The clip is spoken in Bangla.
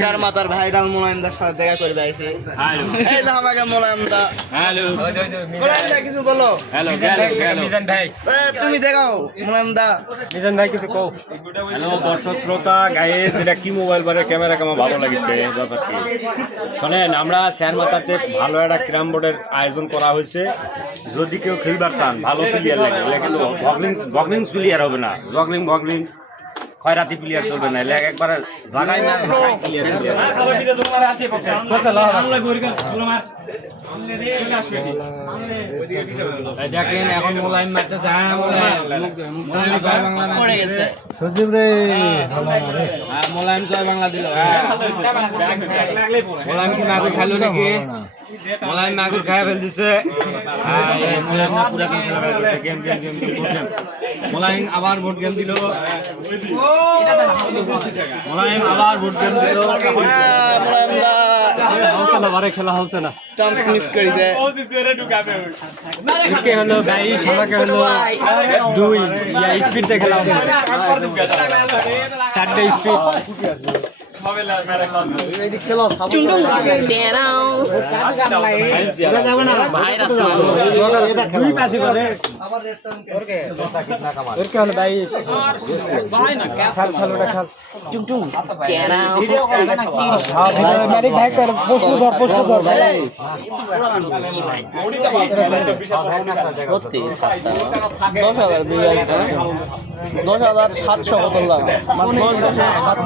চার মাতার ভাইরাল মোলায়েমদার সাথে দেখা করে দিয়েছি। এই যে আমাকে মোলায়েমদা। হ্যালো মোলায়েমদা কিছু বলো। হ্যালো মিজান ভাই তুমি দেখাও মোলায়েমদা। মিজান ভাই কিছু কও। হ্যালো দর্শক শ্রোতা গাইস, এটা কি মোবাইল বারে ক্যামেরা কেমন ভালো লাগিছে ব্যাপার কি শোনেন, আমরা শেয়ার মাথাতে ভালো একটা ক্যারাম বোর্ডের আয়োজন করা হয়েছে। যদি কেউ খেলবার চান ভালো প্লেয়ার লাগে, কিন্তু বগলিংস প্লেয়ার হবে না, বগলিং খয়রাতি প্লেয়ার চলবে না, এলাকা একবারে জায়গায় না দেখেন এখন মোলায়েম মারতে যায়। মোলায়েম জয় বাংলা দিল। মোলায়েম কি মাগুর খাইলো নাকি? মোলায়েম মাগুর খাই ফেল দিছে। মোলায়েম আবার ভোট গেম দিল। মোলায়েম আবার ভোট গেম দিল। খেলা হচ্ছে না, চান্স মিস করেছে। হলো 22 সবাইকে হলো 2 স্পিডে খেলা হবে, 4টে স্পিড $10,700 কত লাভ, 10,000